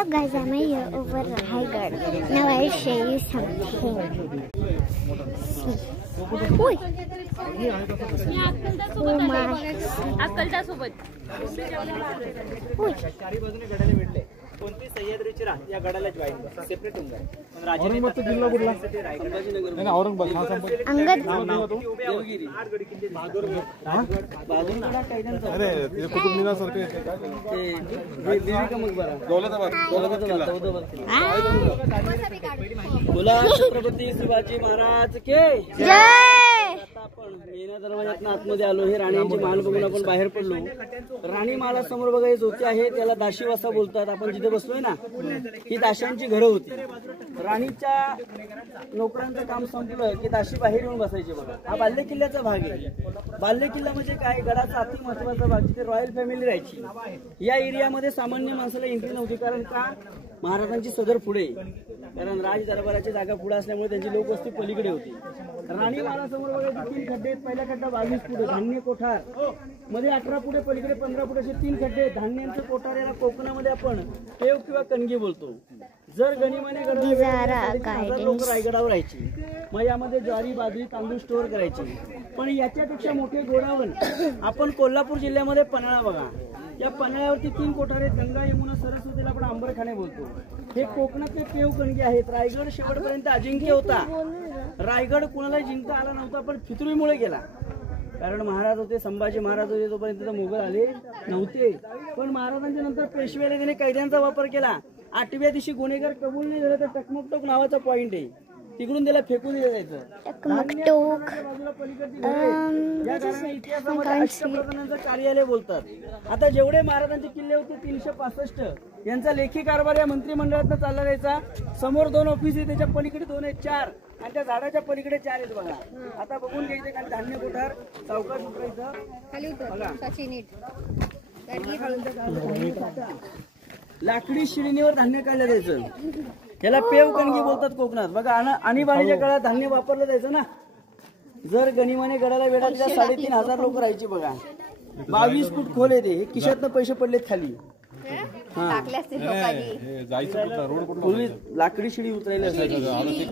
Hello guys, I'm here over Raigad. Now I'll show you something. See. Oi. Oh my. Oi. कोणती सह्याद्रीची रान या गडाला join separate होऊन जाईल. पण औरंगाबादचा जिल्हा कुठला? संभाजीनगर. नाही औरंगाबाद. अंगद. देवगिरी. 8 गड किल्ले. बहादूरगड कैद्यांचा. अरे ते कुतुब मिनार सारखे आहे काय? ते बीबी का मकबरा. दौलताबाद बोला छत्रपती शिवाजी महाराज के जय. आता आपण मेना दरवाजातून आतमध्ये आलो. हे राणींचे महाल बघून आपण बाहेर पडलो. राणी महाला समोर बघा हे झोके आहे, त्याला दाशीवासा बोलतात. आपण जिथे बसलोय ना ही दाशांची घरं होती. राणीच्या नोकरांचं काम संपलं की दाशी बाहेर येऊन बसायचे बघा. हा बाल्य किल्ल्याचा भाग आहे. बाल्य किल्ला म्हणजे काय, गडाचा अति महत्वाचा भाग जिथे रॉयल फॅमिली राहायची. या एरियामध्ये सामान्य माणसाला एंट्री नव्हती. कारण का, महाराजांची सदर पुढे, कारण राज दरबाराची जागा पुढे असल्यामुळे त्यांची लोकवस्ती पलीकडे होती. राणी महालासमोर बघा 3 खड्डे आहेत. पहिला खड्डा 22 फूट धान्य कोठार, मध्ये 18 फुटे, पलीकडे 15 फूट असे 3 खड्डे. धान्यांचं कोठार याला कोकणामध्ये आपण केव किंवा कणगी बोलतो. जर गनिमाने लोक रायगडावर राहायची, मग यामध्ये ज्वारी, बाजरी, तांदूळ स्टोअर करायची. पण याच्यापेक्षा मोठे गोडावण आपण कोल्हापूर जिल्ह्यामध्ये पन्हाळा बघा. या पन्हाळ्यावरती 3 कोठार आहेत. गंगा, यमुना, सरस्वतीला आपण आंबरखाने बोलतो. हे कोकणातले केव कणगी आहेत. रायगड शेवटपर्यंत अजिंक्य होता. रायगड कुणाला जिंकता आला नव्हता, पण फितुरीमुळे गेला. कारण महाराज होते, संभाजी महाराज होते, तोपर्यंत मोगल आले नव्हते. पण महाराजांच्या नंतर पेशव्याने त्याने कैद्यांचा वापर केला. 8व्या दिवशी गुन्हेगार कबूल नाही झाला तर टकमकटोक नावाचा पॉइंट आहे, तिकडून त्याला फेकून दिलं जायचं. इतिहासामध्ये अष्टप्रधानांचं कार्यालय बोलतात. आता जेवढे महाराजांचे किल्ले होते 365 यांचा लेखी कारभार या मंत्रिमंडळात चालला जायचा. समोर 2 ऑफिस आहे, त्याच्या पलीकडे 2 आहेत, 4, आणि त्या झाडाच्या पलीकडे 4 आहेत बघा. आता बघून घ्यायचं खाली धान्य कोठार, सावकाश उतरायचं लाकडी शिडीनीवर धान्य काढलं जायचं. याला पेव कणगी बोलतात कोकणात बघा. आणीबाणीच्या काळात धान्य वापरलं जायचं ना. जर गनिमाने गडाला वेढा दिला 3500 लोक राहायची बघा. 22 फूट खोल येते. हे खिशातनं पैसे पडलेत खाली. पूर्वी लाकडी शिडी उतरायला असायची.